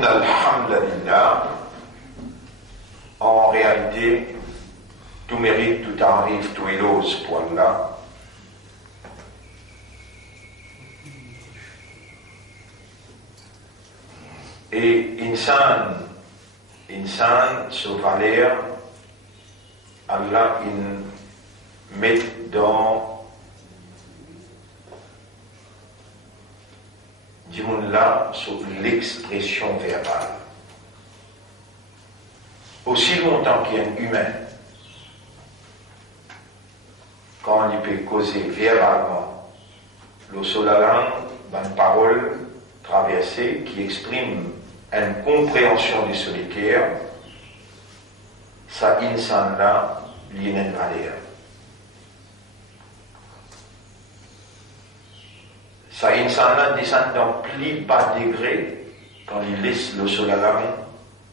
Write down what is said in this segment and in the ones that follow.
Innal hamdalillah, en réalité, tout mérite, tout arrive, tout élose pour Allah. Et insan se valère, Allah il met dans là sur l'expression verbale. Aussi longtemps qu'il y a un humain, quand il peut causer verbalement, le solalan, une parole traversée qui exprime une compréhension du solitaire, ça insan là, il y a une valeur. Ça insan là descend dans plus bas degré quand il laisse le solalan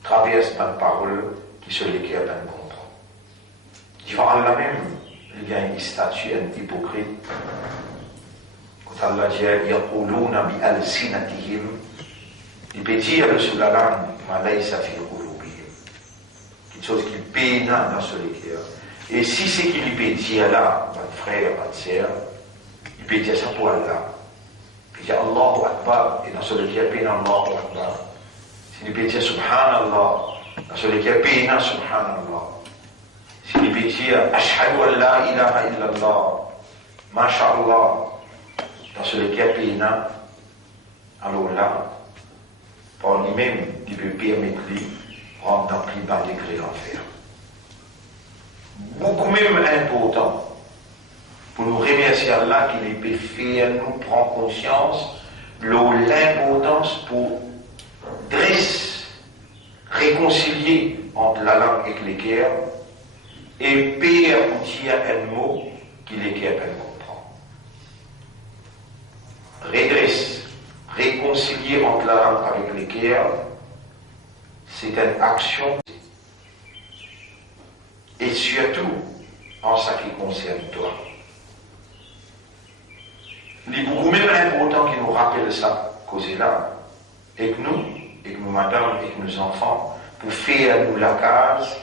traverse une parole qui solitaire d'un comprend. Devant Allah même, il y a une statue, un hypocrite. Quand Allah dit yaquluna bi alsinatihim, il peut dire le solalan ma laysa fi qulubihim, quelque chose qu'il peine dans ce cœur. Et si c'est qu'il peut dire là, votre frère, votre sœur, il peut dire ça pour Allah. Il peut dire Allahu Akbar, et dans ce cœur peine Allahu Akbar. S'il peut dire Subhanallah, dans ce cœur peine Subhanallah. S'il peut dire Ashhadu an la ilaha illallah, Masha'Allah, dans ce cœur peine, alors là, par lui-même, il peut permettre lui rendre dans plus bas degré l'enfer. Beaucoup même important pour nous remercier Allah qu'il peut faire nous prendre conscience de l'importance pour réconcilier entre la langue et le cœur et pire pour dire un mot qui le cœur peut comprendre. Réconcilier entre la langue avec le cœur, c'est une action. Et surtout, en ce qui concerne toi. Il est beaucoup même important qui nous rappelle ça, cause-là, et que nous, madame, et que nos enfants, pour faire nous la case,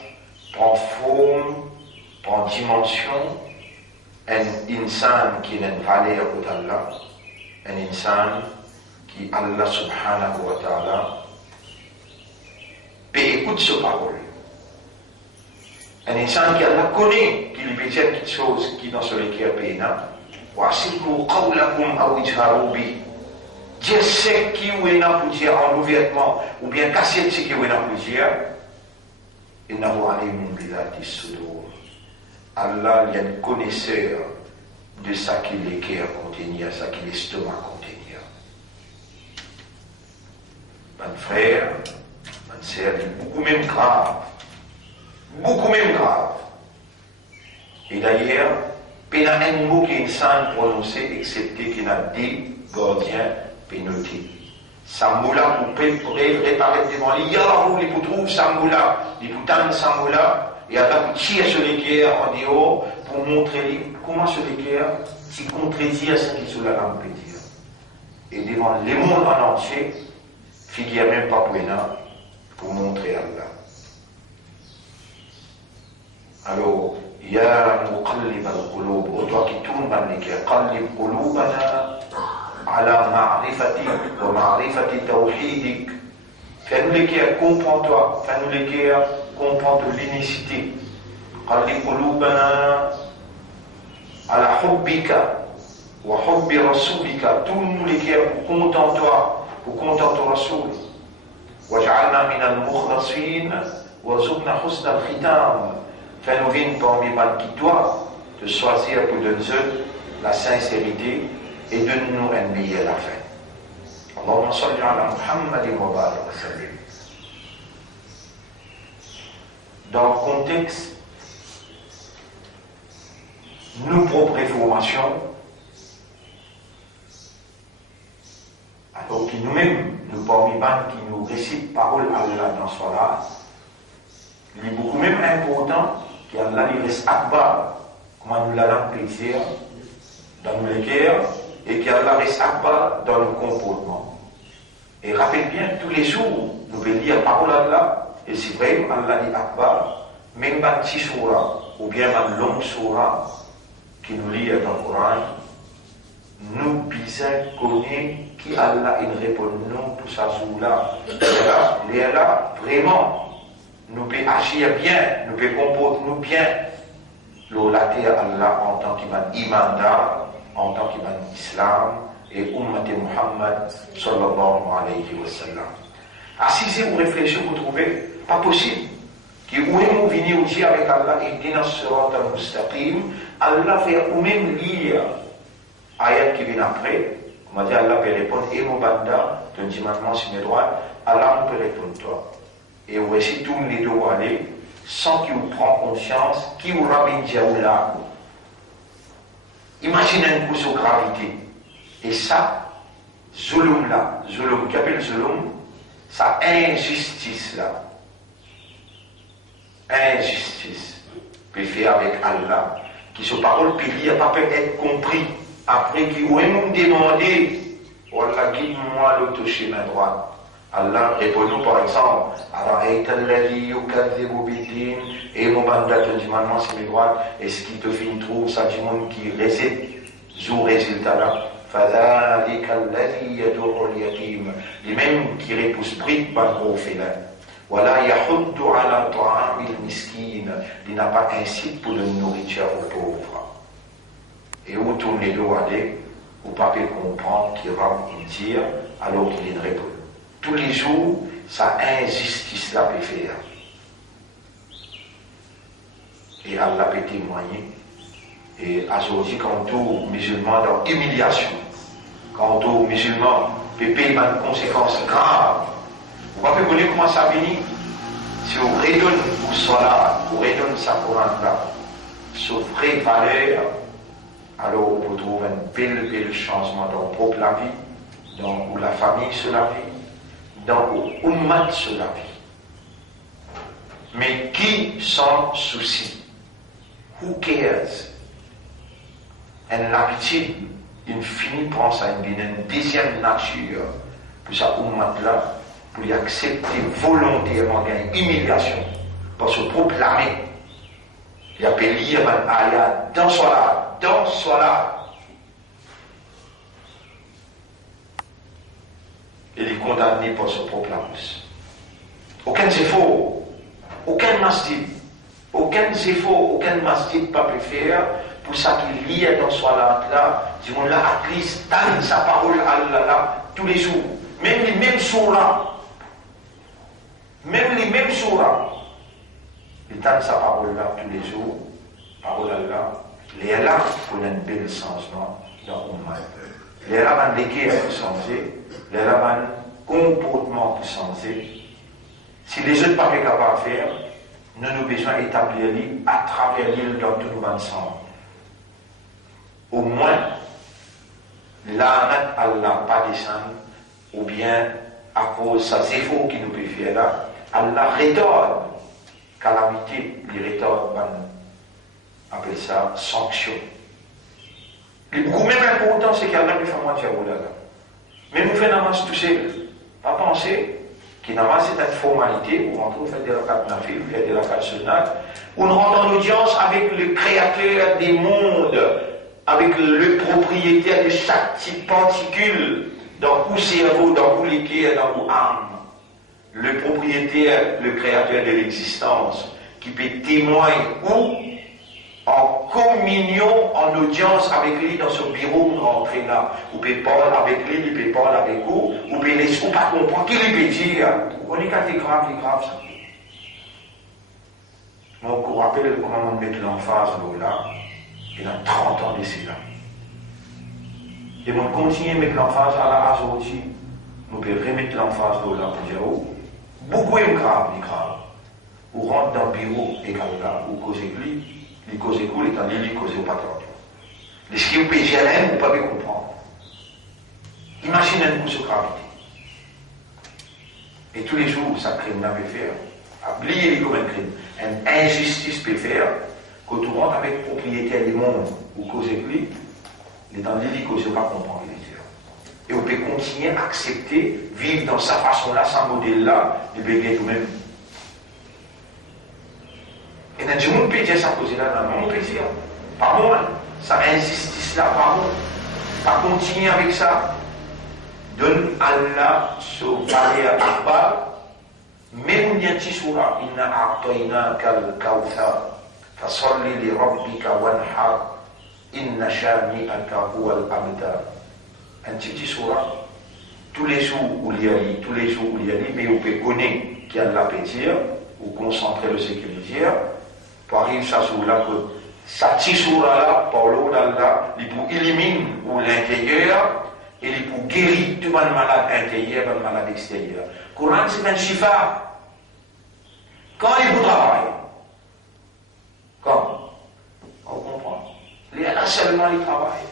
prendre forme, prendre dimension, un insan qui a une valeur pour Allah, un insan qui Allah subhanahu wa ta'ala peut écouter ce parole. Un insan qui Allah connaît, qu'il peut dire quelque chose qui dans ce cœur pénal. Dire ce qui est là pour dire en ouvertement, ou bien casser ce qui est là pour dire, Allah est un connaisseur de ce qui le cœur contient, ce qui l'estomac contient. Mon frère, ma sœur, c'est beaucoup même grave. Beaucoup même grave. Et d'ailleurs, il y a un mot qui est sans prononcer, excepté qu'il y a des gardiens pénautés. Samboula, vous pouvez réparer devant les yarou, les trouver Samboula, les boutans de Samboula, et après vous tirez sur les guerres en dehors pour montrer comment sur les guerres, c'est contredire ce qui est sous la langue peut dire. Et devant les mondes en entier, figure même pas pour montrer Allah. Alors, يا مقلب القلوب toi qui tourne dans les cœurs قلب قلوبنا على معرفتك ومعرفة توحيدك fais-nous les cœurs comprends-toi fais-nous les cœurs comprends l'unicité قلب قلوبنا على حبك وحب رسولك tourne-nous les cœurs pour contenter-toi pour contenter Rasoul واجعلنا من المخلصين وارزقنا حسن الختام. Fais-nous venir parmi mal qui doit te choisir pour donner la sincérité et donne-nous un meilleur la fin. Allahumma salli ala Muhammadin wa barik wa sallim. Dans le contexte, nos propres informations, alors que nous-mêmes, nous parmi mal qui nous récitent parole à Allah dans ce là, il est beaucoup même important qu'Allah lui reste akbar, comment nous l'allons plaisir dans nos cœurs, et qu'Allah reste akbar dans le comportement. Et rappelle bien, tous les jours, nous pouvons lire parole d'Allah, et c'est vrai, Allah dit Akbar, même un petit surah, ou bien une longue surah, qui nous lit dans le Coran, nous puisons connaître qui Allah il répond nous pour sa jour-là. Et là, vraiment, nous pouvons agir bien, nous pouvons comporter nous bien. L'olaté Allah en tant qu'imandar, en tant qu'islam, et Ummat Muhammad sallallahu alayhi wa sallam. Assisez ou réfléchissez, vous trouvez pas possible. Que où est nous venir aussi avec Allah et dit dans surat al-Mustaqim, Allah fait ou même lire ayat qui vient après, on va dire Allah peut répondre, et mon banda, ton dimanche sur mes droits, Allah peut répondre toi. Et où est-ce que tous les deux vont aller, sans qu'il prend conscience, qui aura bien dit là. Imaginez un coup sur gravité. Et ça, zulum là, zulum, qui appelle zulum, ça injustice là. Injustice, peut faire avec Allah, qui se parole peut lire, pas peut être compris. Après qui ou nous demander, Allah guide-moi l'autre chemin droit. Allah répond-nous par exemple, et mon mandat de dimanche c'est mes droits, est-ce qu'il te fait une trouve, ça du monde qui récite, zou résultat là. فذلك الذي يدعو اليتيم لمن qui repousse brique par gros félin. Voilà, يحض على طعام المسكين, il n'a pas incite pour le nourriture aux pauvres. Et où tourne les dos aller, où papa comprend qu'il va dire alors qu'il est répond. Tous les jours, ça injustice là peut faire. Et Allah peut témoigner. Et aujourd'hui, quand tous musulmans dans humiliation, quand tous musulmans peut payer une conséquence grave, vous pouvez connaître comment ça finit. Si on redonne pour cela, on redonne sa courante là, sur vraie valeur, alors on retrouve un bel changement dans la propre vie, dans où la famille sur la vie, dans où l'ummat sur la vie. Mais qui s'en soucie? Who cares? Et l'habitude, il finit par ça, une deuxième nature pour sa ummat-là, pour y accepter volontairement une humiliation, pour se proclamer. Il appelle lire un ayat dans Salat. Il est condamné pour se proclamer. Aucun effort, aucun masjid, aucun masjid ne peut faire pour ça qu'il lit dans Salat là, disons là, à least, donne sa parole à Allah là, tous les jours. Même les mêmes surahs. Il donne sa parole là tous les jours. Parole à Allah. Les là pour un bel changement dans l'umma. Les là dans lesquels pour changer. Les là dans comportement pour changer. Si les autres ne sont pas capables de faire, nous avons besoin d'établir à travers l'île dans tout le monde ensemble. Au moins, l'âme Allah pas descendre, ou bien à cause de ces efforts qui nous peut faire là, Allah rétorne calamité, il rétorne, on appelle ça sanction. Le beaucoup même important, c'est qu'Allah nous fait moitié là. Mais nous faisons namaz tout seul. Pas penser que namaz c'est une formalité, où on fait des rakats nafil, on fait des rakats sunnat, où on rentre en audience avec le créateur des mondes, avec le propriétaire de chaque petite particule, dans tout cerveau, dans tout l'équerre, dans tout âme. Le propriétaire, le créateur de l'existence, qui peut témoigner ou en communion, en audience avec lui dans son bureau, on rentre là. Ou peut parler avec lui, il peut parler avec vous, ou peut laisser, ou pas comprendre, qu'il peut dire. On est quand c'est grave ça. Moi, on rappelle comment on met l'emphase là. Il a 30 ans d'ici là. Et on continue à mettre l'emphase à la aujourd'hui. Nous pouvons remettre l'emphase là pour dire, oh, beaucoup est grave. Ou rentre dans le bureau, et là, ou cause lui, les causes cool, étant donné les causes au patron. Les ce qui vous paye GLM, vous ne pouvez pas comprendre. Imaginez un coup sur gravité. Et tous les jours, ça crime n'a pas faire. Oubliez-les comme un crime. Une injustice peut faire. Quand on rentre avec propriétaire du monde ou cause lui, les temps dit qu'on ne sait pas comprendre les dire. Et on peut continuer à accepter, vivre dans sa façon-là, sans modèle-là, et bien tout-même. Et dans le monde peut dire ça cause là, dans mon plaisir. Pas moi, ça insiste là, pas moi. Pas continuer avec ça. Donne Allah sur barrière akbar. Mais on y a un petit sourate, inna a'tainaka al-kawthar, fasalli li rabbika wanhar, inna shani'aka huwa al-abtar. Un petit sourate, tous les jours où il y a, mais on peut connaître qu'il y a de l'appétit, ou concentrer le sécuritaire, pour arriver à ça sur là, ça petit sourate là, par l'eau là, il pour éliminer ou l'intérieur, et il pour guérir tout le malade intérieur, le malade extérieur. Coran, c'est un chiffre. Quand il vous travaille, quand on comprend, il y a là seulement il travaille.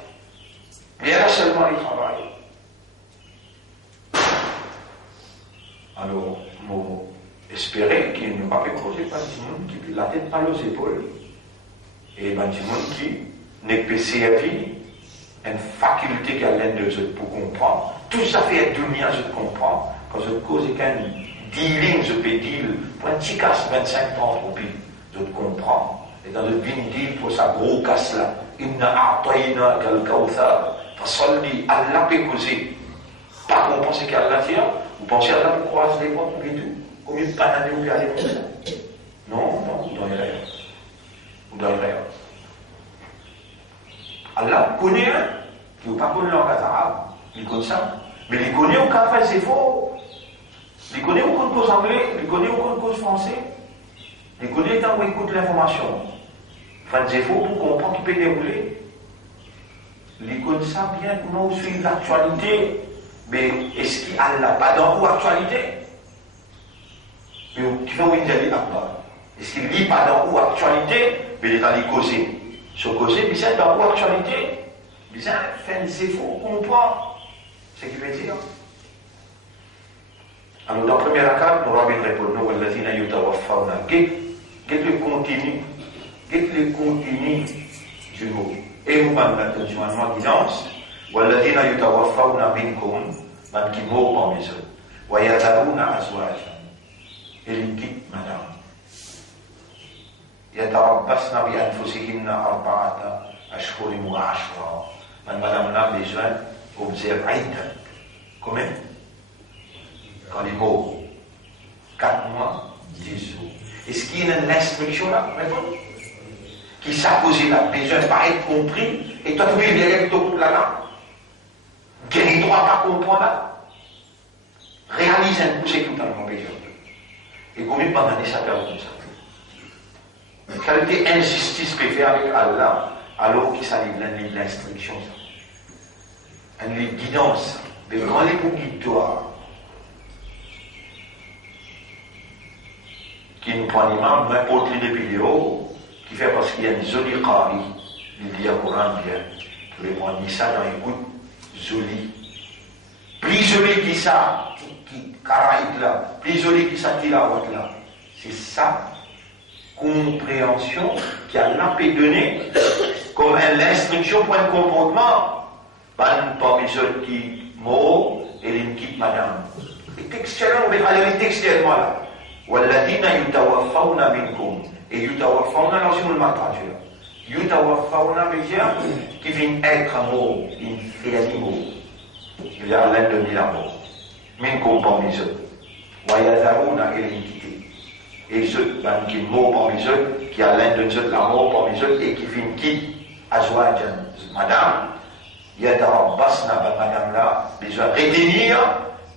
Alors, moi, espérer qu'il ne va pas causer pas du monde qui la tête par les épaules, et du monde qui n'est pas servi une faculté qui a l'aide de eux pour comprendre. Tout ça fait être dunia, je comprends, quand je cause qu'un dealing, je peux dire, pour un petit casse 25 ans, je comprends. Et dans le deal pour sa gros casse là, inna a'tayna kal-kawthar, fasalli, Allah peut causer. Pas qu'on pense qu'Allah fait, vous pensez à Allah pour croiser les bras, combien tout? Combien de panades vous pouvez aller comme ça? Non, vous n'en avez rien. Allah connaît un, qui ne pas connaît le langage arabe, il connaît ça. Mais il connaît au cas fait c'est faux. Il connaît au cause anglais, il connaît au cause français. Il connaît tant qu'on écoute l'information. Enfin, c'est faux pour comprendre qu'il peut dérouler. Il connaît ça bien pour nous suivre l'actualité. Mais est-ce qu'il n'a pas dans l'actualité? Mais tu vas où il dit là-bas? Est-ce qu'il ne lit pas dans l'actualité? Mais il est dans les causer. Sur causer, puis c'est dans l'actualité. Bien, c'est faux, on comprend ce qu'il veut dire. Alors, dans la première carte, nous avons répondu, nous avons le contenu du mot. Et nous avons maintenant guidance, والذين يتوفون منكم من qui meurt parmi eux, ويذرون أزواجا, et ils quittent madame. يتربصن بأنفسهن أربعة أشهر وعشرا. Madame n'a besoin d'observer Aïda. Combien? Quand il est mort, 4 mois, 10 jours. Est-ce qu'il y a une instruction là? Qui s'appose là, besoin de pas être compris, et toi tu veux bien avec ton là, quel droit à comprendre là? Réalise un coup, c'est tout à mon besoin. Et combien de temps ça perd comme ça? Quelle injustice peut faire avec Allah, alors qu'il s'agit de l'instruction, une guidance, de grand les pour guide-toi. Qui nous prend l'imam, n'importe les vidéos, qui fait parce qu'il y a une jolie qari, il dit à Coran bien, tous les mois, dit ça dans les gouttes, joli. Plus joli que ça, qui Karaïk là, plus joli que ça, Tilawat là. C'est ça, compréhension qu'Allah peut donner comme l'instruction pour un comportement. Parmi ceux qui mourent et les qui madame. Et textuellement, on verra les textuellement là. والذين يتوفون منكم et يتوفون alors si on le met traduire يتوفون veut dire qui vient être mort, il fait animaux, il y a l'un de mille mort منكم parmi eux ويذرون et l'iniquité et ceux qui meurent parmi eux qui a l'un de eux la mort parmi eux et qui vient qui azwajan madame يتربصن madame là besoin retenir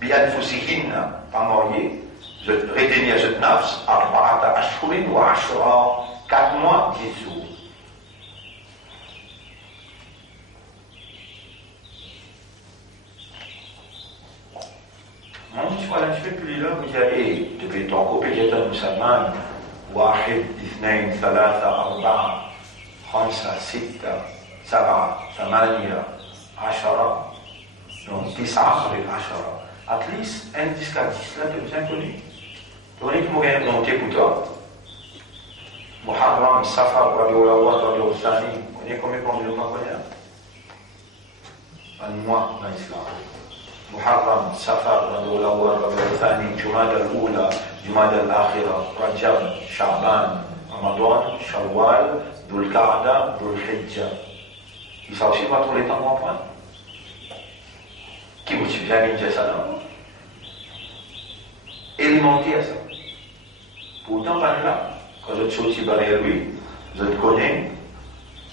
بأنفسهن pas marié retenir cette nafs, arba'ata ashhurin wa ashra, 4 mois, 10 jours. Moi, je vois un petit peu plus là, vous avez, depuis ton couple, il y a un musulman, واحد اثنين ثلاثة أربعة خمسة ستة سبعة ثمانية 10 donc 9 avec 10 at least un 10 à 10 là tu es bien connu tu connais qui m'a monté pour toi Muharram, Safar, Rabiul Awwal, Rabiul Thani, on connaît combien de temps on connaît un mois dans l'islam محرم صفر ربيع الأول ربيع الثاني جمادى الأولى جمادى الآخرة رجب شعبان رمضان شوال ذو القعدة ذو الحجة. Il ne s'agit pas tous les temps comprendre. Qui motive la minja ça non? Élémentaire ça. Pourtant par là, quand je suis sorti derrière lui, je te connais,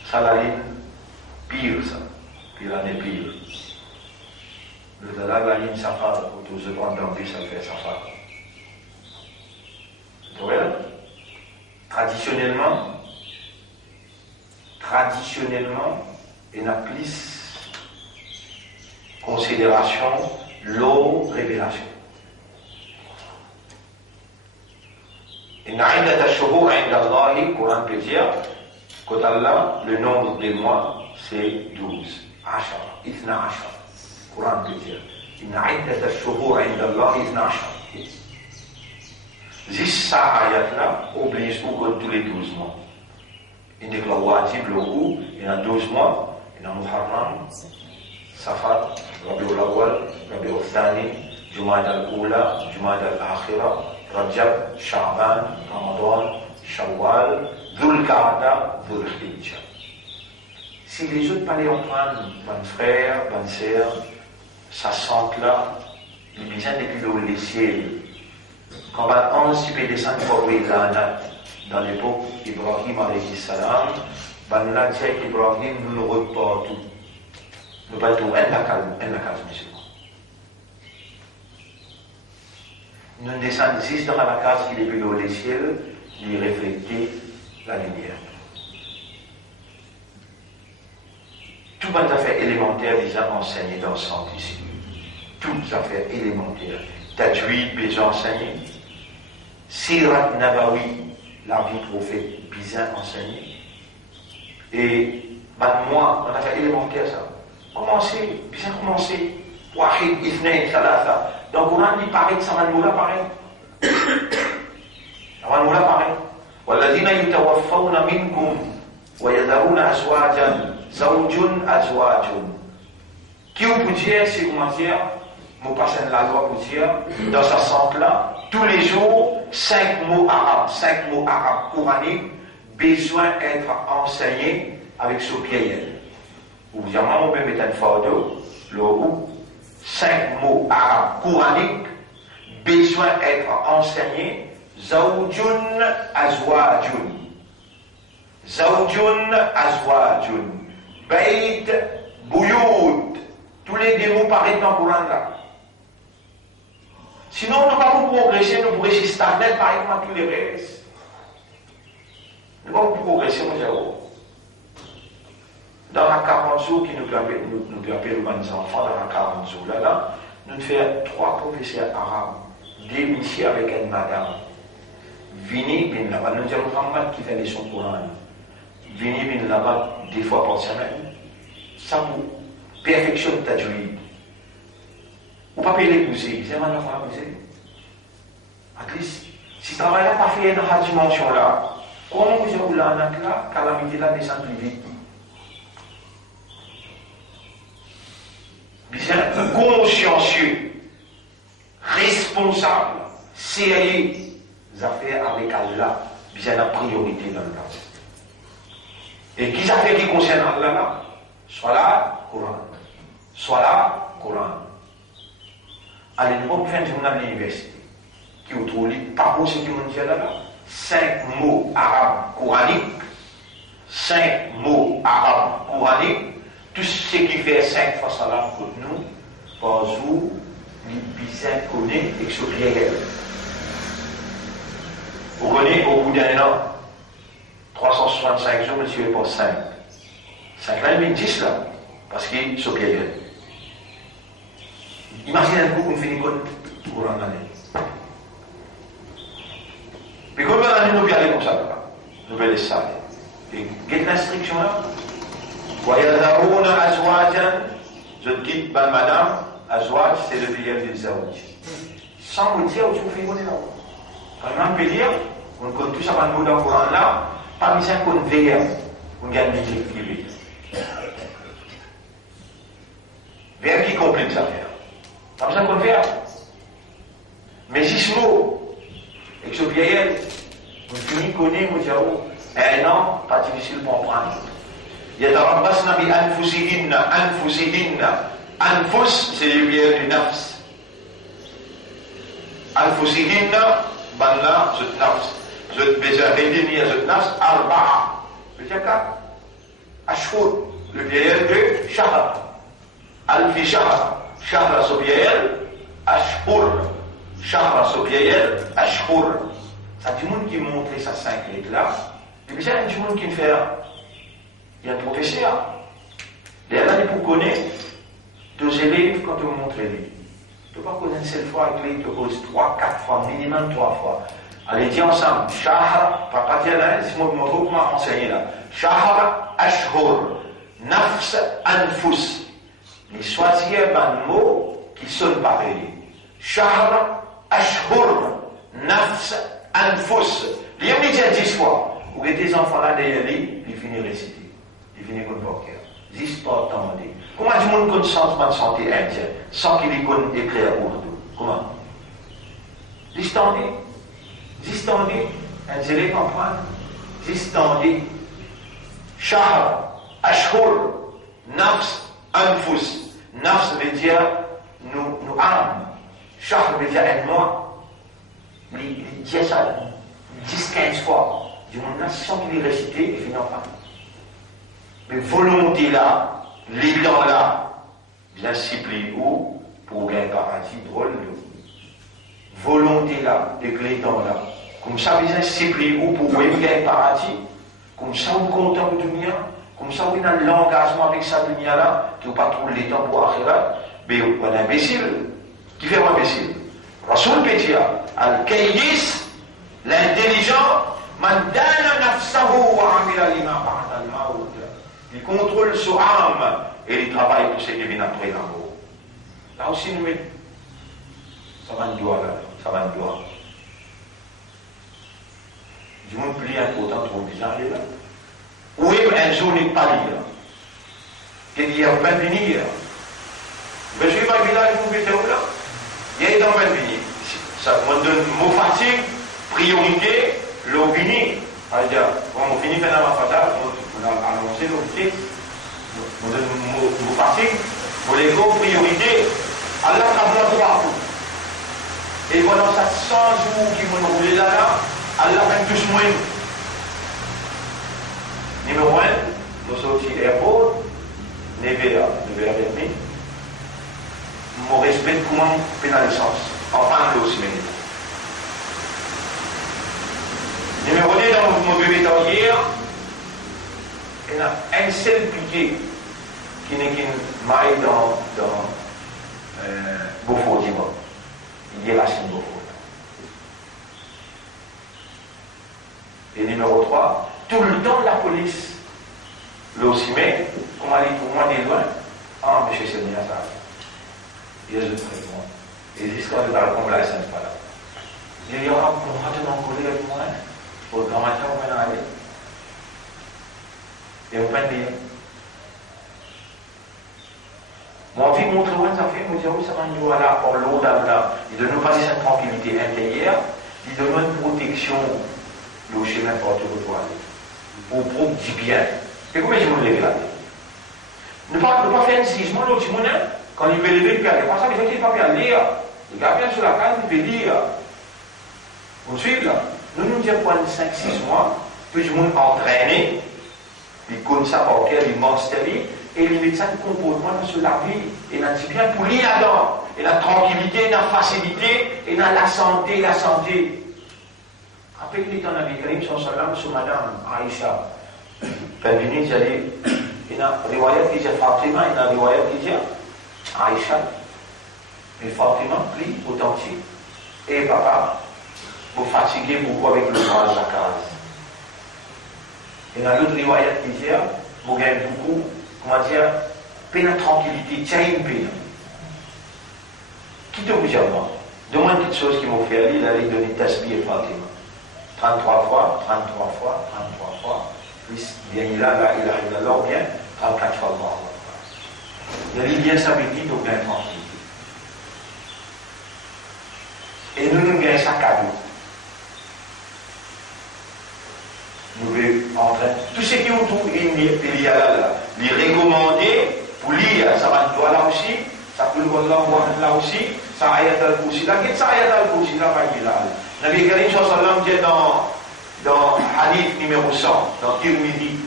ça la ligne pire ça, puis l'année pire. Là, la ligne safar, pour tous ceux qui ont envie, ça fait safar. Vous voyez? Traditionnellement, il y a plus considération, l'eau, révélation. Il y a un tashouhou, le Coran peut dire, quand Allah, le nombre des mois, c'est 12. Ashara, Ithna Ashara. Coran peut dire. Il y a un tashouhou, Ithna Ashara. 10 ayats-là obligent tous les 12 mois. Il y a le wajib, le goût, il y a 12 mois, il y a Muharram, Safar, Rabiul Awwal, Rabiul Thani, Jumada al-Oula, Jumada al-Akhira, Rajab, Sha'ban, Ramadan, Shawwal, Dhul Qa'da, Dhul Hijja. Si les autres paléontophes, bonnes frères, bonnes sœurs, ça sente là, il y a depuis les ciels. Quand on a anticipé des saints pour dans l'époque Ibrahim alayhi salam, on a dit qu'Ibrahim nous ne regarde pas tout. Nous ne pas tout, elle n'a qu'à musulman. Nous descendons juste dans la case qui est plus haut des ciels, qui reflète la lumière. Tout les affaires élémentaires déjà enseignées dans le centre ici. Toutes les affaires élémentaires. Tajwid, déjà enseigné. Sirat Nabawi, la vie prophète, bien enseigné. Et moi, on a fait élémentaire ça. Commencez, bien commencé. Wahid, Ithnain, Thalatha. Donc, on a dit pareil, ça va nous là pareil. Ça va nous là pareil. والذين يتوفون منكم ويذرون أزواجا زوج أزواج. Qui vous dire, c'est comment dire, vous passez la loi pour dire, dans ce sens-là, tous les jours, 5 mots arabes coraniques, besoin d'être enseignés avec ce pied. Vous dites, on peut mettre une photo, le 5 mots arabes coraniques, besoin d'être enseignés, zawjun azwajun. Zawjun azwajun. Bayt buyut. Tous les deux mots paraissent dans le Coran là. Sinon, nous ne pouvons pas progresser, nous pourrions rester stagner par exemple tous les restes. Nous ne pouvons pas progresser, mon Dieu. Dans la 40 jours qui nous permet les enfants, dans la 40 jours là, nous faisons 3 professeurs arabes, démission avec une madame. Vini bin Laban, nous disons Muhammad qui fait les sons Coran. Vini bin Laban 2 fois par semaine. Ça pour perfectionner ta tajwid. Ou pas payer l'épouser, c'est maintenant qu'on l'épouser. At least, si ce travail n'a pas fait dans cette dimension-là, comment vous avez là, la calamité-là descend plus vite? Bien consciencieux, responsable, sérieux, les affaires avec Allah, bien la priorité dans le cas. Et qui affaires qui concernent Allah là? Soit là, Coran. Soit là, Coran. Allez, nous allons faire un journal de l'université qui est trouvé par rapport à ce qui nous dit là, 5 mots arabes coraniques, 5 mots arabes coraniques, tout ce qui fait 5 fois salam pour nous, par jour, nous bien connaître et que ce réel. Vous connaissez au bout d'un an, 365 jours, monsieur est pour 5. 5 là, il 10 là, parce qu'il se réel. Imaginez un coup qu'on finit pour en année. Puis comme on nous aller comme ça, nous allons laisser ça. Et quelle l'instruction là? وَيَذَرُونَ أَزْوَاجًا. Je dis, madame, Azwaj, c'est le pluriel des Zawj. Sans vous dire où vous faites là. Quand on peut dire, on compte tout ça dans le Coran là, pas besoin qu'on veille, on gagne l'équipe privée. Vers qui complète ça faire? Comme ça qu'on fait. Mais si ce mot, et que ce vieil, vous finissez connaître, vous dites, un an, pas difficile pour comprendre. Il y a dans la base, nabi anfusihinna, anfusihinna. Anfus, c'est le vieil du nafs. Anfusihinna, banna, zut nafs. Zut bezahidini, zut nafs, arba'a. Le dire quoi? Ashhur, le vieil de shahr. Alfi shahr. Shahr, ce vieil, ashhur. Shahr, ce vieil, ashhur. Ça, du monde qui montre ça 5 lettres là. Et puis, il y a du monde qui me fait. Il y a un professeur. Il y a là, pour connaître 2 élèves quand on montre les. Tu ne peux pas connaître une seule fois avec les, tu poses 3, 4 fois, minimum 3 fois. Allez, dis ensemble. Shahr, pas dire là, c'est moi qui montre comment enseigner là. Shahr, ashhur, nafs, anfus. Les choisir un mot qui sonne pareil. Shahr, ashhur, nafs, anfus. Il y a déjà 10 fois. Où des enfants là derrière lui, ils finissent réciter. Ils finissent comme porteur. 10 pas attendez. Comment du monde connaît changement de santé indien sans qu'il y connaisse écrire ourdou? Comment? Zistandé. Zistandé. Un zélé comprendre. Zistandé. Shahr, ashhur, nafs, anfus. Nafs veut dire nous âmes. Shahr veut dire aide-moi. Il dit ça 10-15 fois. Du monde là, sans qu'il ait récité, il finit en pas. Mais volonté là, les dents là, bien ciblé où, pour gagner paradis drôle. Volonté là, et les dents là. Comme ça, bien ciblé où, pour gagner paradis. Comme ça, on est content de dunia. Comme ça, on a l'engagement avec sa dunia là, qui n'a pas trop le temps pour akhirat. Mais on est imbécile. Qui fait un imbécile? Rasoul Pétia, Al-Kaydis, l'intelligent, man dana nafsahu wa amila lima ba'da al-maut. Il contrôle son âme et il travaille pour ce qui vient après la mort. Là aussi, nous mettons. Ça va nous doigt là, ça va nous doigt. Du monde plus important, trop bizarre là. Où est un jour n'est pas là? Il y a 20 venir. Je suis pas village, vous mettez où là? Il y a dans 20 venir. Ça me donne mot fatigue, priorité, l'eau venir. C'est-à-dire, quand on finit faire la fatale, on a annoncé nos petits, on donne mot fatigue, pour les gros priorités, Allah a besoin de. Et pendant ça 100 jours qui vont rouler là, Allah fait tous moins. Numéro 1, nous sortis airport, Nevea avec nous. Mon respect de comment pénalisance. Enfin, aussi, mais. Numéro 2, dans mon bébé hier, il y a un seul piqué qui n'est qu'une maille dans Beaufort, dis-moi. Il y a racine Beaufort. Et numéro 3, tout le temps la police, l'OCIME, comment aller pour moi des loin? Ah, monsieur, c'est bien ça. Il y a des traitements. Et les histoires de la complaisance, pas là. Il y aura pour moi de m'encoller avec moi. Au grand matin, on va aller. Et on va dire. Mon vie montre où ça fait, nous disons, ça va nous aller pour l'eau là. Il donne pas cette tranquillité intérieure, il donne une protection, le chez n'importe où pour aller. Pour propre du bien. Et comment je me lève là? Ne pas faire un jugement, l'autre monde, quand il veut lever le pied, pas ça, mais il ne va pas bien lire. Il va bien sur la canne, il peut lire. Vous suivez là? Nous nous disons pendant 5-6 mois, tout le monde entraîné, il connaît ça par cœur, il masterie, et il met ça de comportement sur la vie. Et il a dit bien pour lire là-dedans. Et la tranquillité, la facilité, et la santé, la santé. Après qu'il est en Nabi Karim, son salam sur Madame Aïcha. Bienvenue, j'allais. Il y a un riwayat qui dit Fatima, il y a un riwayat qui dit Aïcha. Mais Fatima, pris authentique. Et papa, vous fatiguez beaucoup avec le bras de la case. Il y a un autre riwayat qui dit vous gagnez beaucoup, comment dire, peine de tranquillité, tiens une peine. Qui te vous dit à moi? Demande une petite chose qui m'ont fait aller, il allait donner tasbih et Fatima. 33 fois, 33 fois, 33 fois. Puis, bien il arrive là, bien, 34 fois. Il a dit bien ça veut dire donc bien tranquillité. Et nous gagnons ça cadeau. Nous en train, tout ce qui est autour, il y a là, les recommander pour lire, ça va nous là aussi, ça peut nous là aussi, ça ayat al-Kursi là, qu'est-ce que ça ayat al-Kursi là, pas qu'il a. Nabi Karim sallallahu alayhi wa sallam dit dans hadith numéro 100, dans Tirmidhi,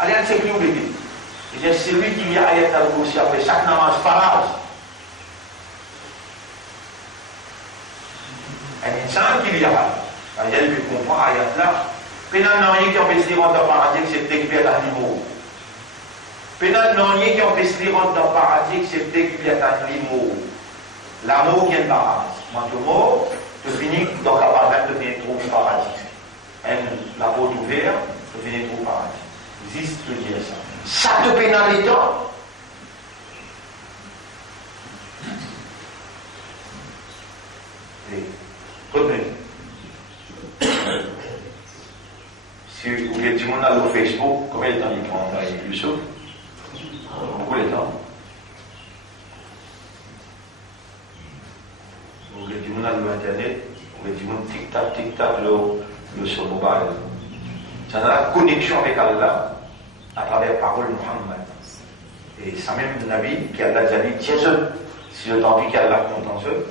allez, c'est qui vous dit? Il dit, c'est lui qui lit ayat al-Kursi après chaque namaz farad. Un insan qui lit ayat, il comprend ayat là. Penan non qui empêche les rendre dans le paradis, c'est découvert à l'immo. Penan non qui empêche les rendre dans le paradis, c'est découvert à l'immo. L'amour vient de paradis. Maintenant, tu finis dans le paradis, tu finis trop au paradis. La porte ouverte, tu finis trop au paradis. Existe de dire ça. Ça te pénalise temps. Continue. Si vous voulez du monde sur Facebook, combien de temps il prend plus souple? Beaucoup de temps. Vous voulez du monde sur Internet, vous voulez du monde tic-tac, sur le mobile. Ça a la connexion avec Allah à travers la parole de Muhammad. Et ça même le Nabi qui a dit, Jésus, si le temps qu'il a la compte en eux,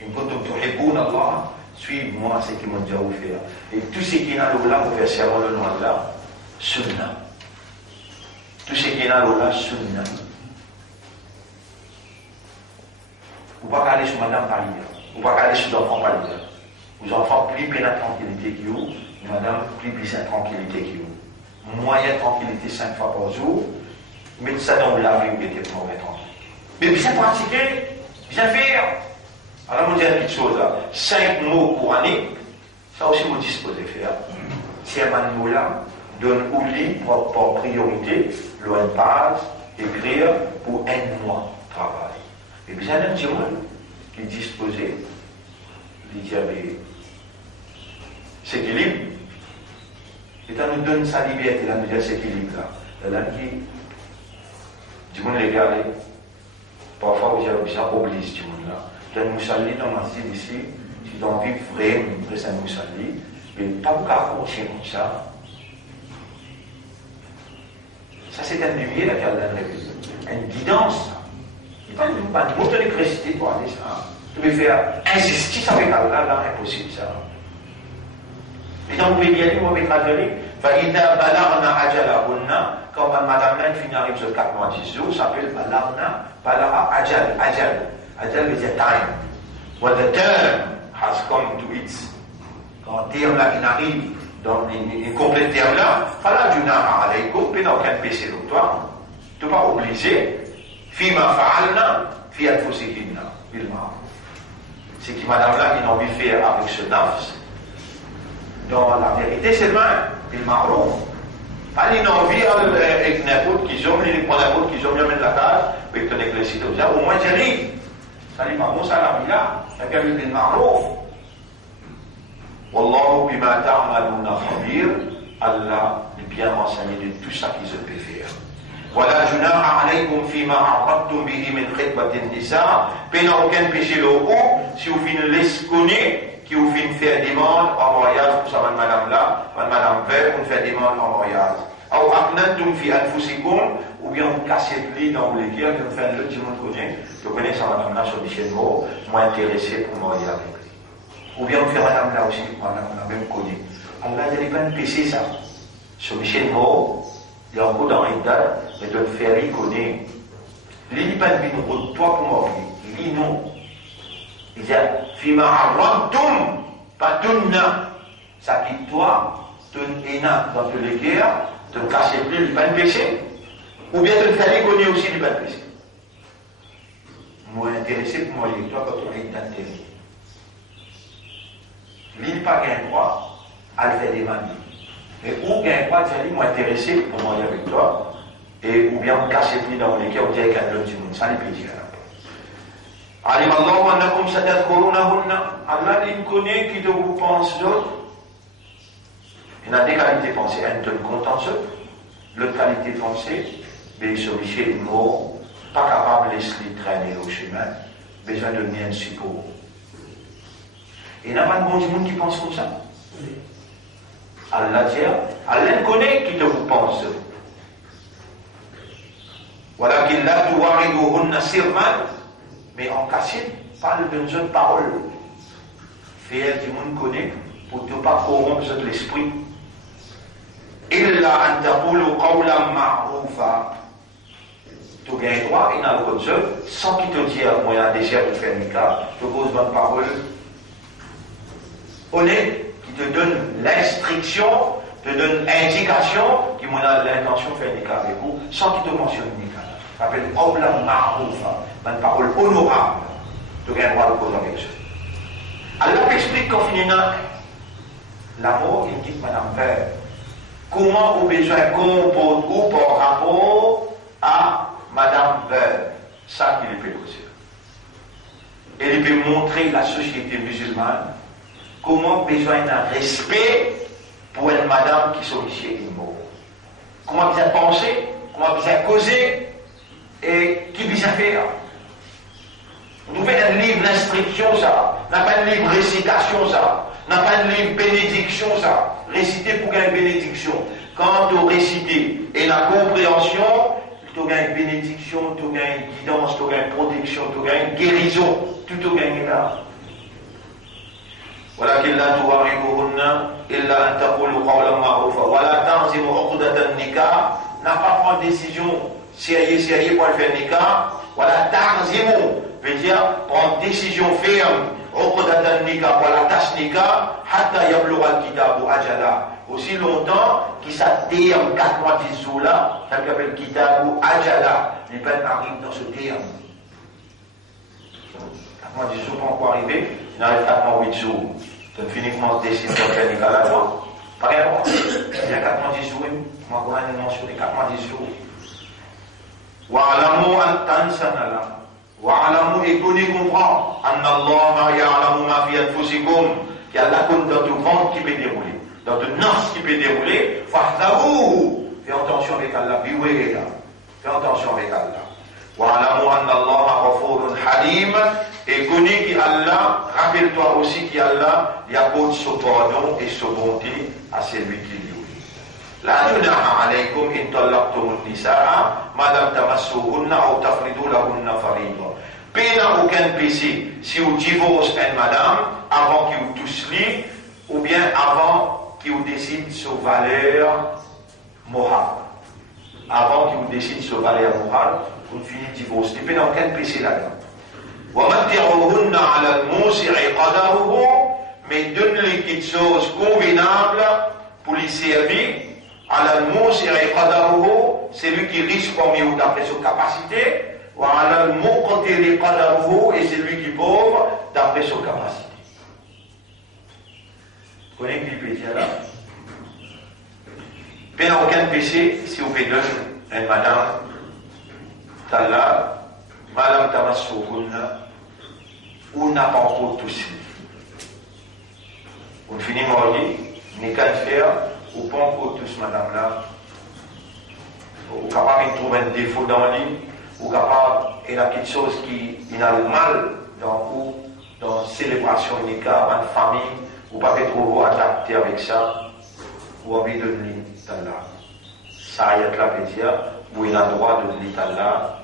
il me dit, tu Allah. Suive-moi ce qu'ils m'ont déjà offert. Et tout ce qui est dans l'eau là, on fait serment le nom de là, sunna. Tout ce qui est dans l'eau là, sunna. Vous ne pouvez pas aller sur madame Paris. Vous ne pouvez pas aller sur l'enfant Paris. Vos enfants plus plein de tranquillité que vous, madame plus plein de tranquillité que vous. Moyen de tranquillité 5 fois par jour, mettez ça dans la vie, vous mettez mauvais tranquille. Mais bien pratiquer, bien faire. Alors, on dit une petite chose là, 5 mots coraniques, ça aussi vous disposez de faire. Si un mot là, donne ou lit pour priorité, l'on passe, écrire pour un mois de travail. Et bien, un petit monde qui est disposé, il dit, c'est équilibre. Et ça nous donne sa liberté, là, nous dit cet équilibre là. Là, du monde les garder. Parfois, vous avez besoin d'obliger du monde là. Il y a un moussalli dans ma ville ici, qui est en vie vraie, c'est un moussalli, mais pas pour qu'à continuer comme ça. Ça, c'est un levier là, qui a une guidance. Il n'y a pas de mots d'électricité pour aller ça. Tu peux faire injustice avec Allah, là, impossible ça. Et donc, vous pouvez bien dire, moi, avec Adjali, فإذا بلغنا أجلهن quand madame là finit avec ce 4 mois 10 jours, ça s'appelle Balaga Ajal. Ajal veut dire time. When the term has come to its. Quand le terme là il arrive, dans une complète terme là, fala junaha alaykum, puis n'a aucun péché sur toi. Tu n'es pas obligé. Fima fa'alna, fi anfusihinna, bil ma'ruf. C'est que madame là il a envie de faire avec ce nafs. Dans la vérité, c'est le même, bil ma'ruf. Allez, une envie avec n'importe qui j'aime, les points n'importe qui j'aime, la case, avec ton éclairci de ça, au moins j'arrive. Ça n'est pas bon, ça la vie là, ça fait le ma'rouf. Wallahu bima ta'maluna khabir, Allah est bien renseigné de tout ça qu'ils ont pu faire. Voilà, junaha alaykum fima a'radtum bihi min khitbatin nisa, puis n'a aucun péché le haut, si vous finissez les connaître, qui vous fait faire demande en mariage pour ça, madame là, madame vert, on fait demande en mariage. Ou aknantum fi anfusikum, ou bien on casse le lit dans les guerres, on fait le tout le monde connaît, je connais ça, madame là, sur Michel Moreau, moi intéressé pour marier avec lui. Ou bien on fait madame là aussi, madame on a même connu. Allah, il n'y a pas de péché ça. Sur Michel Moreau, il y a un coup dans les dates, mais de le faire, il connaît. Il n'y a pas de vie de toi pour marier. Il non. Il dit, fima arrantum, pas tunna. Ça quitte toi, ton ena dans tous les guerres, te casser plus, il pas de péché. Ou bien te faire connaître aussi, il pas de péché. Moi, intéressé pour moi, avec toi, quand on est d'intérêt. L'île pas gain droit, à le faire des manies. Mais où gain droit, tu as dit, moi, intéressé pour moi, avec toi, et ou bien on casse plus dans les guerres, on dit avec un autre du monde, ça n'est pas différent. Allah il connaît qui de vous pense d'autres. Il y a des qualités de pensée. Un donne contentieux, l'autre qualité de pensée, mais sur les mots, pas capable de laisser traîner au chemin, besoin de bien support. Et il n'y a pas de bon monde qui pense comme ça. Allah dit, Allah connaît qui te vous pense. Voilà qu'il a tout arrivé sirman, mais en cachette, parle d'une autre parole. Faire du monde connaît pour ne pas corrompre l'esprit. Illa an taqulu qawlan ma'rufa. Tu gagnes droit, il n'a le seul, sans qu'il te dise, moi, il y a un désir de faire Nika, tu poses bonne parole honnête, qui te donne l'instruction, te donne l'indication, qui m'en a l'intention de faire Nika avec vous, sans qu'il te mentionne Nika. Ça s'appelle qawlan ma'rufa, une parole honorable. Tu gagnes droit de cause avec ça. Allah t'explique qu'en finissant, l'amour, il dit, Madame Vert, comment au besoin comporte ou par rapport à Madame Veuve, ça qu'il peut poser. Et il peut montrer la société musulmane comment besoin d'un respect pour une madame qui sont ici et mort. Comment bien penser, comment bien causer et qui bien faire. On trouve un livre d'instruction, ça. On n'a pas un livre récitation, ça. On n'a pas un livre bénédiction, ça. Réciter pour gagner bénédiction. Quand tu réciter et la compréhension, tu as une bénédiction, tu as une guidance, tu as une protection, tu as une guérison. Tout tu gagnes là. ولكن لا تواعدوهن إلا أن تقولوا قولا معروفا ولا تنزموا عقدة النكاح. N'a pas prendre décision sérieux pour le faire nikah. Voilà, tanzimu veut dire prendre décision ferme. عقدة النكاح pour la tâche nikah حتى يبلغ الكتاب أجله. Aussi longtemps qu'il s'attire 4 mois 10 jours là, ça s'appelle Kitabu Ajala. Les peines arrivent dans ce terme. 4 mois 10 jours pas encore arrivé, il arrive 4 mois 8 jours. Donc finalement, on décide de faire des cas la loi. Par exemple, il y a 4 mois 10 jours, moi, on a une mention des 4 mois 10 jours. Wa'alamu an-tansanala. Wa'alamu et connaît comprend. Anna Allah ya'alamu ma fi anfusikum. Qu'il y a la compte dans tout ventre qui peut dérouler. Dans de nas qui peut dérouler, fahtarouhu. Fais attention avec Allah, biwega. Fais attention avec Allah. Wa'alamu anna Allah ghafurun halim. Et connais qu'Allah, rappelle-toi aussi qu'Allah, il apporte son pardon et sa bonté à celui qui lui. La junaha alaykum in talaqtumun nisaa, madame tamassuhunna ou tafridu lahunna farida. Pas aucun péché si vous divorcez une madame avant qu'il vous touche lui, ou bien avant qu'il vous décide sur valeur morale. Avant qu'il vous décide sur valeur morale, vous finissez de divorcer. Pas aucun péché là-dedans. وَمَتِّعُوهُنَّ عَلَى الْمُوسِعِ قَدَرُهُ. Mais donne-les quelque chose convenable pour les servir. عَلَى الْمُوسِعِ قَدَرُهُ. C'est lui qui riche parmi vous d'après sa capacité. وَعَلَى الْمُقْتِرِ قَدَرُهُ. Et c'est lui qui est pauvre d'après sa capacité. Vous connaissez qui peut dire là? Il n'y a aucun péché si vous pouvez donner une madame d'Allah, madame Tamassoukhouna, ou n'a pas encore tout suivi. On finit mardi, n'est qu'à faire, ou pas encore tous madame là, ou capable de trouver un défaut dans le lit, ou capable, il y a quelque chose qui a le mal dans la célébration de Nika, en famille, ou pas être trop adapté avec ça, ou envie de l'île d'Allah. Ça y est là, veut dire, où il a le droit de l'île d'Allah,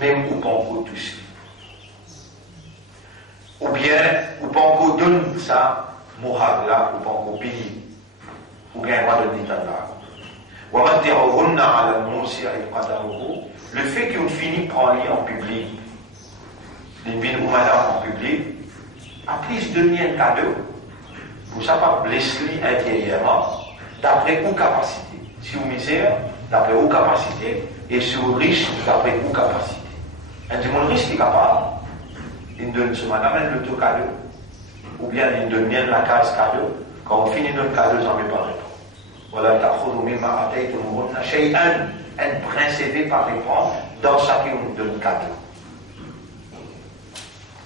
même ou pas encore tout suivi. Ou bien, ou pas encore donne ça, mohad là, ou pas encore payer, ou bien droit de l'île d'Allah. Le fait qu'on finit par lire en public, les villes ou madame en public, a plus donné un cadeau, pour ça pas blesser intérieurement, d'après vos capacités. Si vous misère, d'après vos capacités, et si vous riche, d'après vos capacités. Un monde riche est capable, il donne ce madame un autre cadeau, ou bien il donne bien la case cadeau, quand on finit notre cadeau, j'en vais pas répondre. Voilà, un principe par répondre dans chacun de cadeau.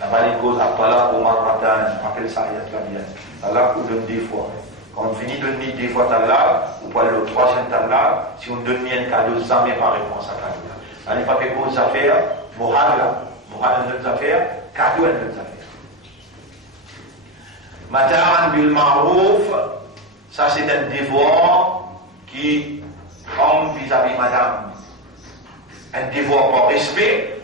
La les causes à Pala ou Marmatan, je rappelle ça, il y a très bien. Allah vous donne des fois. Quand on finit de donner des fois Allah, ou pas le troisième Allah, si on donne un cadeau, jamais par réponse à cadeau. Ça n'est pas fait cause affaires, morale, morale de nos affaires, cadeau de nos affaires. Mata'an bil ma'rouf, ça c'est un devoir qui, homme vis-à-vis madame, un devoir par respect.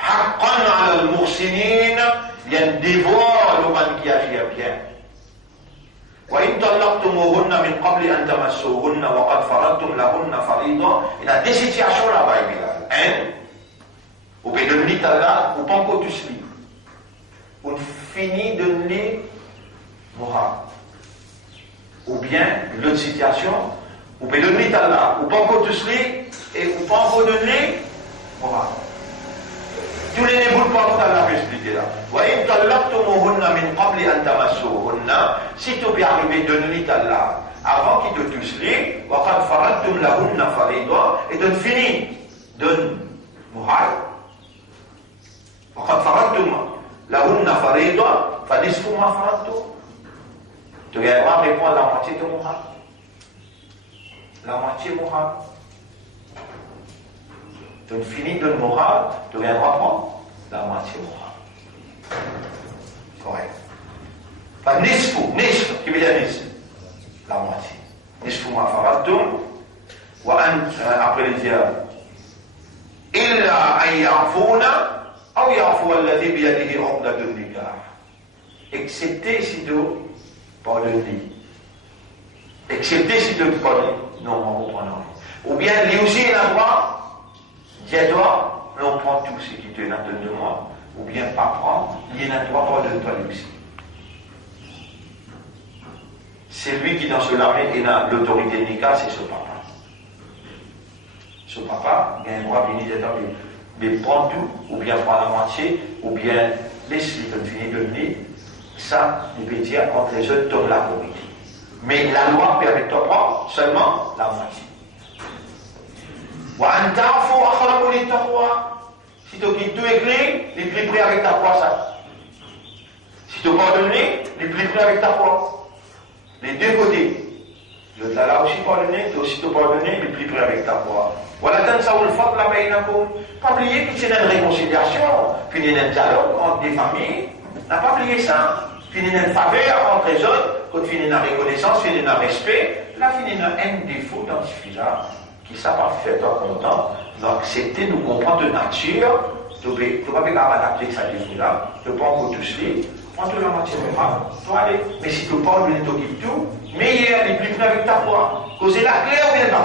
Haqqan ala al-muhsinin, il y a un devoir l'homme qui agit bien. وإن طلقتموهن من قبل أن تمسوهن وقد فرضتم لهن فريضة. Il y a des situations là-bas, hein? Vous pouvez devenir talak, ou pas encore tous libres. On finit de devenir moral. Ou bien, l'autre situation, vous pouvez devenir talak, ou pas encore tous libres, et ou pas encore devenir moral. Tous les néboules pas tout à l'heure expliqué là. وإن طلقتموهن من قبل أن تمسوهن. Si tu peux arriver de nuit Allah avant qu'il te touche les, وقد فرضتم لهن فريضة, et de finir de muhal. وقد فرضتم لهن فريضة فنصف ما فرضتم. Tu vas répondre à la moitié de muhal. La moitié muhal. Tu finis de moral, tu viendras prendre la moitié morale. Correct. Pas nisfu, qui veut dire nisfu, la moitié. Nisfu ma faradtum, wa an, après il dit, illa an ya'funa, ou ya'fu alladhi biyadihi uqdatun nikah. Excepté si tu pardonnes. Excepté si tu pardonnes. Non, on reprend non. Ou bien, lui aussi, il a droit. Dis-toi, on prend tout ce qui te donne de moi, ou bien pas prendre, il y en a droit pas de toi lui aussi. C'est lui qui, dans ce larme, il a l'autorité de Nika, c'est ce papa. Ce papa, il a un droit de prendre tout, ou bien prendre la moitié, ou bien laisse-lui finir de venir. Ça, il peut dire entre les autres, donne la vérité. Mais la loi permet de prendre seulement la moitié. Si tu quittes tout écrit, il est plus près avec ta foi, ça. Si tu pardonnes, il est plus près avec ta foi. Les deux côtés. L'autre là aussi pardonné, toi aussi tu pardonné, il est plus près avec ta foi. Voilà, tant ça vous le fait là, mais pas oublier que c'est une réconciliation, puis il y a un dialogue entre des familles. N'a pas oublié ça. Puis il y a une faveur entre les autres, quand il y a une reconnaissance, il y a un respect. Là, il y a un défaut dans ce fil-là. Qui ça parfaitement content d'accepter, nous comprendre de nature, tu ne vas pas adapter ça là, tu prends pour tous les, prends tout la moitié morale, tu vas aller. Mais si tu parles de tout, mais il est plus près avec ta foi. Causer la clé ou bien la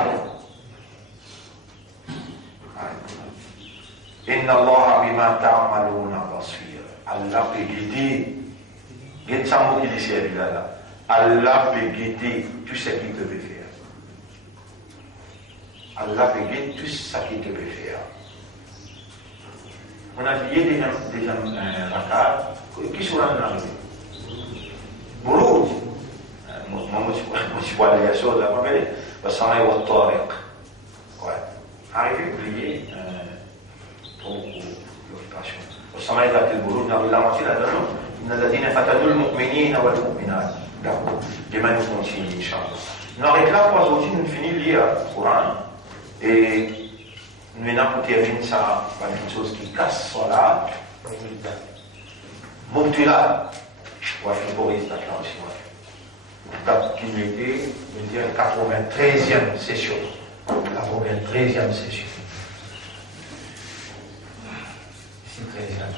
clé. Inna Allah bima ta'maluna basir. Allah peut guider. Il y a un mot qui dit là. Allah peut guider tout ce qu'il te veut faire. Allah peut guider tout ce qu'il te peut faire. On a lié des gens rakas qui sont là dans la vie. Bouloud. Moi, je suis pas allé à ça, là, mais parce qu'on est au Tariq. Ouais. Arrivé à oublier pour l'occupation. Parce qu'on est à tel Bouloud, dans la moitié là-dedans, il y a des fatadou al-mu'minina wal mu'minat. D'accord. Demain, nous continuons, Inch'Allah. Nous arrêtons là pour aujourd'hui, nous finissons de lire le Coran. Et nous avons terminé ça par quelque chose qui casse Salat. Mubtila. On va faire pour les d'accord aussi. Qui m'était, je veux dire, 93e session. La 93e session. Ici, 13e.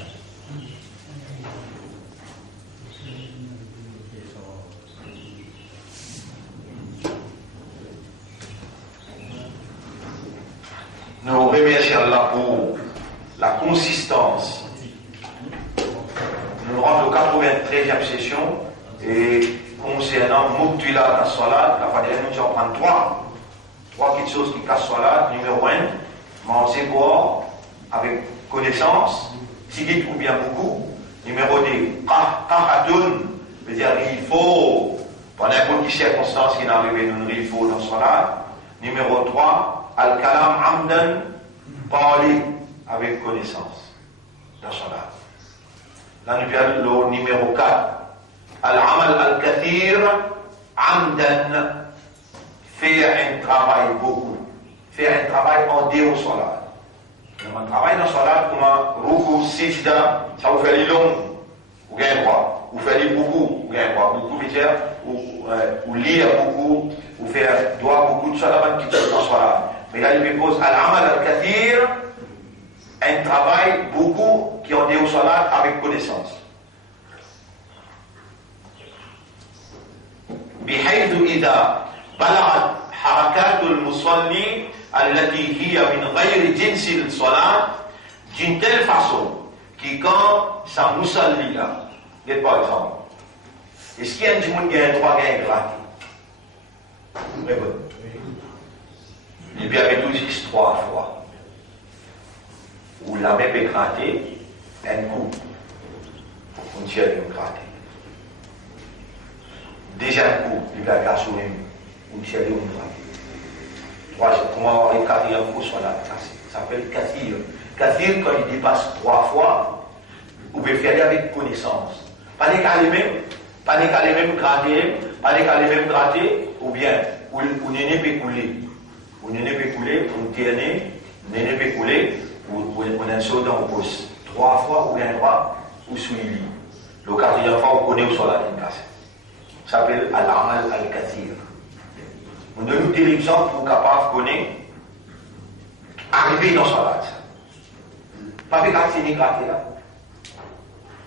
Nous remercions Allah pour la consistance. Nous rentrons au 93e session et concernant Mubtila dans Salat, la fois dernière nous en prendre trois petites choses qui cassent Salat. Numéro 1, manger boire avec connaissance, tigit ou bien beaucoup. Numéro 2, qahatoun, veut dire il faut, pendant n'importe quelle circonstance qui n'arrive nous il faut dans Salat. Numéro 3, Al-Kalam Amdan, parler avec connaissance dans Salat. Là, nous avons le numéro 4. Al-Amal Al-Kathir Amdan, faire un travail beaucoup. Faire un travail en dehors Salat. Un travail dans Salat comme un ruku, sijda, ça vous fait les longs, vous gagnez droit. ou faire beaucoup, ou bien quoi, beaucoup veut dire, ou lire beaucoup, ou faire doit beaucoup de choses avant qu'il soit dans Salat. Mais là, il me pose al-amal al-kathir, un travail beaucoup qui en est au Salat avec connaissance. بحيث إذا بلغت حركات المصلي التي هي من غير جنس الصلاة d'une telle façon que quand ça musalli là, par exemple, est-ce qu'il y a du monde qui a un droit à un gratuit? Mais bon. Il y avait tout juste 3 fois où la même est grattée, un coup, on tire une grattée. Deuxième coup, il a cassé une tire une grattée. Troisième, comment avoir une quatrième fois sur la cassée? Ça s'appelle kathir. Kathir, quand il dépasse 3 fois, vous pouvez faire avec connaissance. Pas les cas les mêmes, pas les cas les mêmes grattés, pas les cas les mêmes grattés, ou bien, ou n'est pas coulé. Ou n'est pas coulé, ou n'est pas coulé, ou on a un saut dans le pouce. 3 fois, ou bien droit, ou suivi. Le quatrième fois, on connaît où sur la ligne cassée. Ça s'appelle al-amal al-kathir. On donne des exemples pour capable de connaître, arriver dans son lac. Pas de gratter ni gratter là.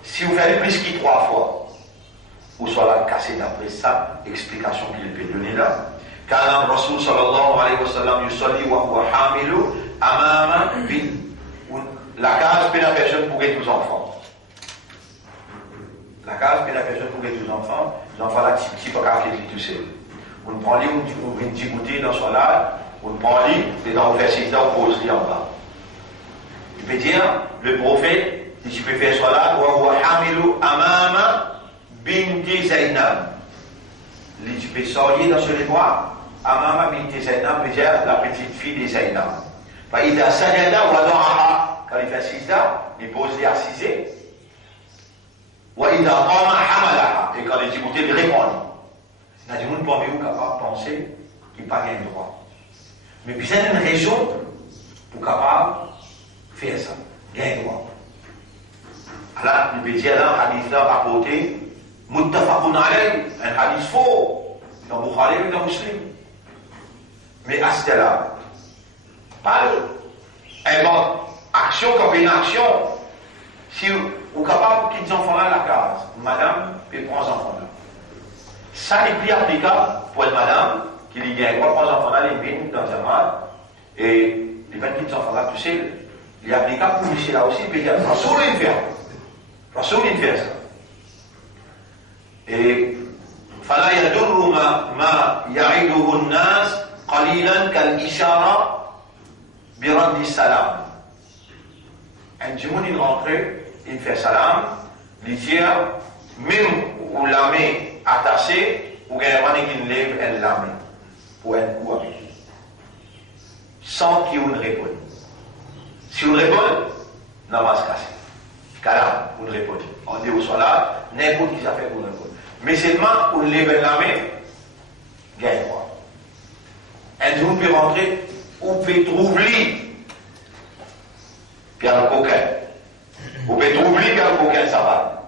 Si vous faites plus que 3 fois, vous serez cassé d'après ça, explication qu'il peut donner là. Quand le Rasul sallallahu alayhi wa sallam yusalli wa huwa hamilu amama bin. La case peut la personne pour tous les enfants. La case peut la personne pour tous les enfants. Les enfants là, petit peu car qui tout seul. On prend les, on vient discuter dans son âge, on prend les, et dans l'université, on pose les en bas. Il peut dire, le prophète, si tu peux faire cela, wa huwa hamilu amama binti Zainab. Tu peux sortir dans ce livre, amama binti Zainab veut dire la petite fille de Zainab. Il a sajada wa da'aha, quand il fait sida, il pose les assisés. Wa il a qama hamalaha, et quand il dit, il répond. Il y a des gens parmi vous capables de penser qu'il n'y a pas de droit. Mais puis il y a une raison pour capable de faire ça. Il y a un droit. Alors, il peut dire là, un hadith là rapporté, muttafaqun alayh, un hadith faux, dans Bukhari et dans Muslim. Mais à ce là, pas action comme une action. Si vous êtes capable de quitter les enfants là à la case, madame peut prendre les enfants là. Ça n'est plus applicable pour une madame qui dit bien quoi, prendre les enfants là, les vignes dans un mal, et les 28 enfants là, tout seul. Il est applicable pour monsieur là aussi, il peut dire, Rasoul il fait. Rasoul il fait ça. Et, فلا يدر ما يعيده الناس قليلا كالإشارة برد السلام. Un djimoun il rentre, il fait salam, il dit, même où la main attachée, ou quelqu'un qui lève elle la main pour un coup avec lui. Sans qu'il ne réponde. Si on répond, namaz cassé. Kalam, on répond. On dit au solat, n'importe qui ça fait pour répondre. Mais seulement, on lève la main, gagne quoi. Un jour, peut rentrer, ou peut trouver, puis il y a le coquin. Ou peut trouver, puis il y a le coquin, ça va.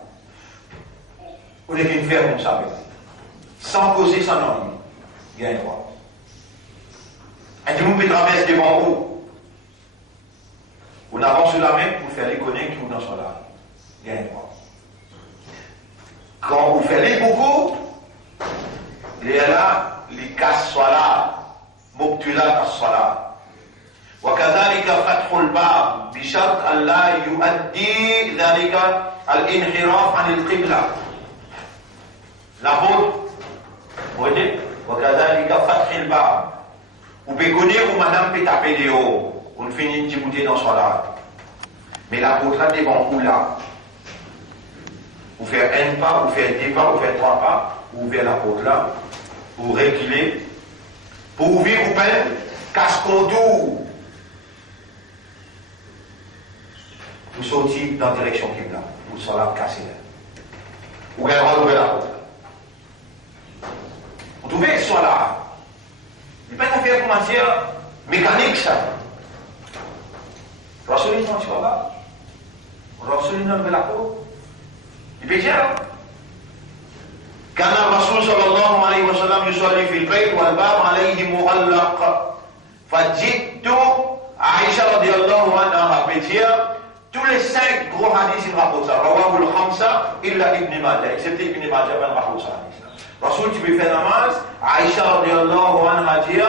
On est qu'une faire comme ça, sans causer, sans ennui. Gagne quoi. Un jour, peut traverser devant vous. On avance sur la main pour faire les connects ou dans son âme. Il y a un point. Quand vous faites les beaucoup, il y a là, les casses soit là, mobtula casse soit là. وكذلك فتح الباب بشرط أن لا يؤدي ذلك الانحراف عن القبلة. La faute, vous voyez, وكذلك فتح الباب. Vous pouvez connaître où madame peut taper des hauts. On finit de discuter dans son âme. Mais la faute là, des bons coups là. Vous faites un pas, vous faites 2 pas, vous faites 3 pas, vous ouvrez la porte là, vous reculez, pour ouvrir vous peine, casse-contour. Vous sortez dans la direction qui est là, vous serez là, cassé là. Vous allez ouvrir la porte. Vous trouvez ce soit là. Il n'y a pas d'affaire pour matière mécanique ça. Rasulullah, tu vois là. Rasulullah, ouvre la porte. Il peut dire, يصلي في البيت والباب عليه مغلق. فجئت عائشة رضي الله عنها بيتها. Tous les 5 gros hadiths ils rapportent ça. Rawahu al-khamsa illa Ibn Majah, excepté Ibn Majah ben rapporte ça. Rasoul tu peux faire namaz, Aïcha radiyallahu anha dit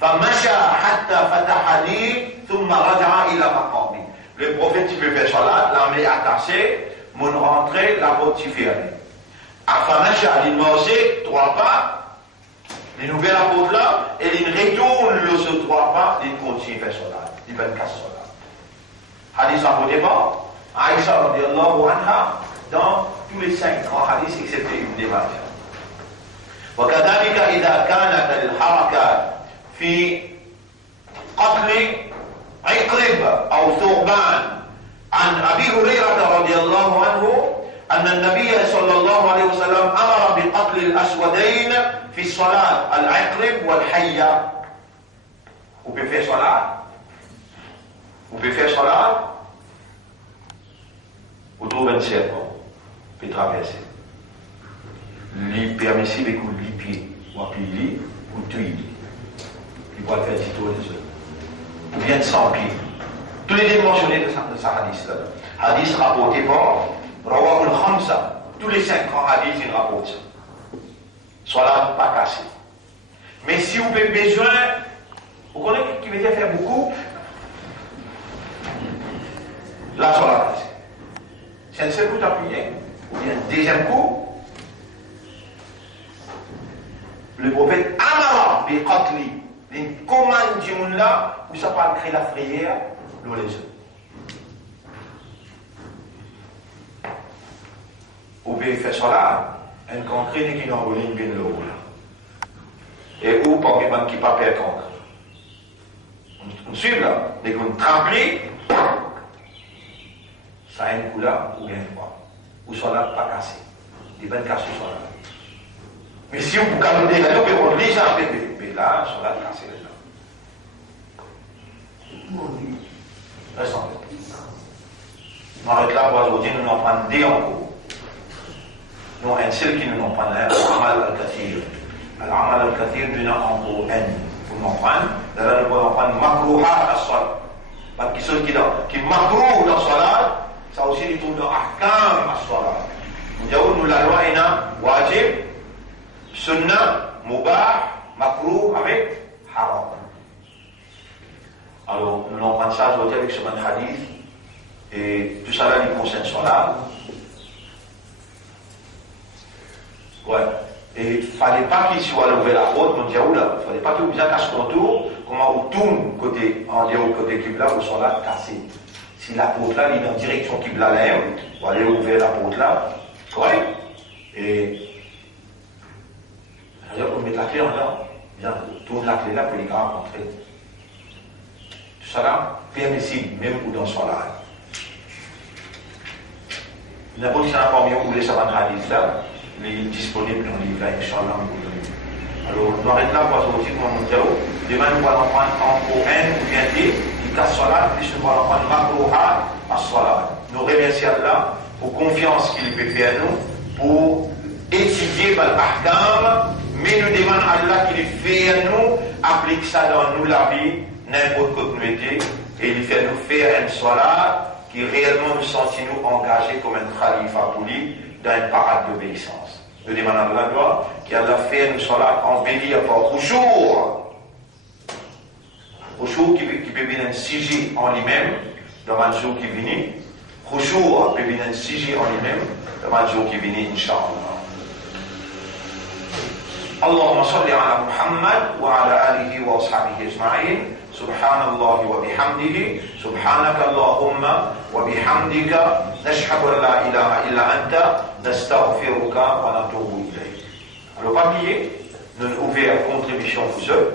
فمشى حتى فتح لي ثم رجع إلى مقامي. Le prophète tu peux faire salat, la main attachée, mon rentrée, la porte tu fais aller. فمشى il marchait 3 pas, il ouvre la porte là et il retourne le 3 pas, il continue faire salat. Il va casser cela. Hadith rapporté par Aïcha radiallahu anha dans tous les 5 grands hadiths excepté Ibn Majah. وكذلك إذا كانت الحركة في قتل عقرب أو ثعبان عن أبي هريرة رضي الله عنه أن النبي صلى الله عليه وسلم أمر بقتل الأسودين في الصلاة العقرب والحية. Vous pouvez faire salat. Vous pouvez faire salat, vous trouvez un serpent, vous pouvez traverser. Li permissible que li pied, ou appuyer, ou tuer. Il pourra faire du tour des autres. Ou bien sans pied. Tous les deux mentionnés de ce hadith-là. Hadith rapporté par Rawahu al-khamsa. Tous les 5 grands hadiths, ils rapportent ça. Salat pas cassé. Mais si vous avez besoin, vous connaissez qui veut dire faire beaucoup. Là, sur la place. C'est un seul coup d'appuyer, ou bien un deuxième coup. Le prophète Amara bi qatli, une commande du monde là, où ça va créer la frayère dans les yeux. Vous pouvez faire ça là, un concret qui n'a pas de bien le haut là. Et où, parmi les gens qui ne pas perdre concret. On suit là, dès qu'on tremble, ça a une couleur ou bien froid. Ou soit là, pas cassé. Les bonnes cassées sont là. Mais si vous calmez la dope, on lit ça, mais là, sont là, cassé les gens. Restons. On arrête là pour aujourd'hui, nous en prenons 2 en cours. Nous, un seul qui nous en prend un, Amal al-Kathir. Al-Amal al-Kathir, nous en cours N. Vous m'en prenez, là, nous pouvons prendre Makrouha as-Salat. Parce que ceux qui makrouh dans Salat, ça aussi, il trouve dans Ahkam as-Salat. Nous la loi est wajib, sunnah, mubah, makrouh avec haram. Alors, nous allons prendre ça aujourd'hui avec ce bon hadith. Et tout ça là, il concerne Salat. Ouais. Et il ne fallait pas qu'il soit levé la route, on dit là, il ne fallait pas qu'il vous casse ton tour, comment on tourne côté, en dire au côté Qibla, ou sont là cassé. Si la porte là, il est en direction Qibla là, on va aller ouvrir la porte là, correct? Et, alors, on met la clé en là, bien, tourne la clé là, pour les gars rentrer. Tout ça là, permissible, même ou dans son là. N'importe qui s'en a pas mieux ou les savants hadith là, il est disponible dans les livres, Inch'Allah. Alors, on arrête là pour sortir de mon dialogue. Demain, nous allons prendre encore un ou bien deux, qui casse Salat, puis nous allons prendre Makrouha à Salat. Nous remercions Allah pour confiance qu'il peut faire nous, pour étudier l'ahkam, mais nous demandons à Allah qu'il fait à nous, applique ça dans nous la vie, n'importe quoi nous était, et il fait nous faire un Salat qui réellement nous sentons nous engagés comme un khalifa pour lui, dans une parade d'obéissance. Nous demandons à Allah qui a fait une salat embellie par Khushour. Khushour qui peut venir un sujet en lui-même, dans un jour qui vient. Khushour peut venir un sujet en lui-même, dans un jour qui vient, Inch'Allah. اللهم صل على محمد وعلى آله وأصحابه أجمعين سبحان الله وبحمده سبحانك اللهم وبحمدك نشهد أن لا إله إلا أنت نستغفرك ونتوب إليك. Alors, pas oublier, notre ouverte contribution pour eux.